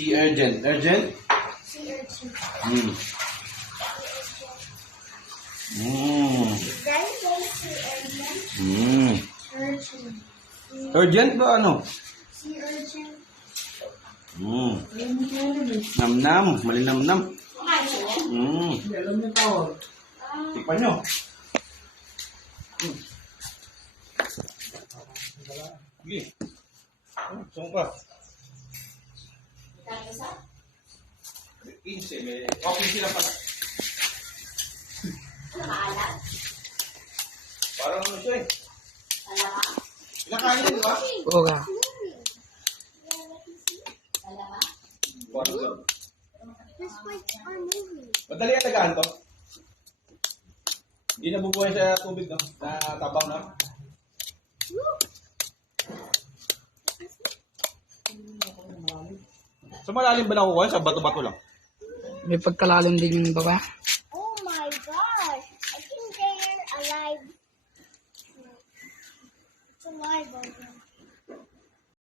Sea urchin. Urchin? Sea urchin. Hmm. Hmm. Then say sea urchin. Hmm. Urchin. Urgent ba ano? Sea urchin. Hmm. Namnam. Malinamnam. Hmm. Alam niyo tawag. Tipan nyo. Sige. Saan ka? 15. May... O, 15 lang pala. Parang ano siya eh. Pinakain yan, di ba? Oo ka. Parang doon. This one's our movie. Madali ang tagaan to. Hindi nabubuhay sa tubig, no? Sa tabang, no? So malalim ba nakukuha? Sa bato-bato lang? May pagkalalim din yung baba. Oh my gosh! I think they're alive. It's alive over.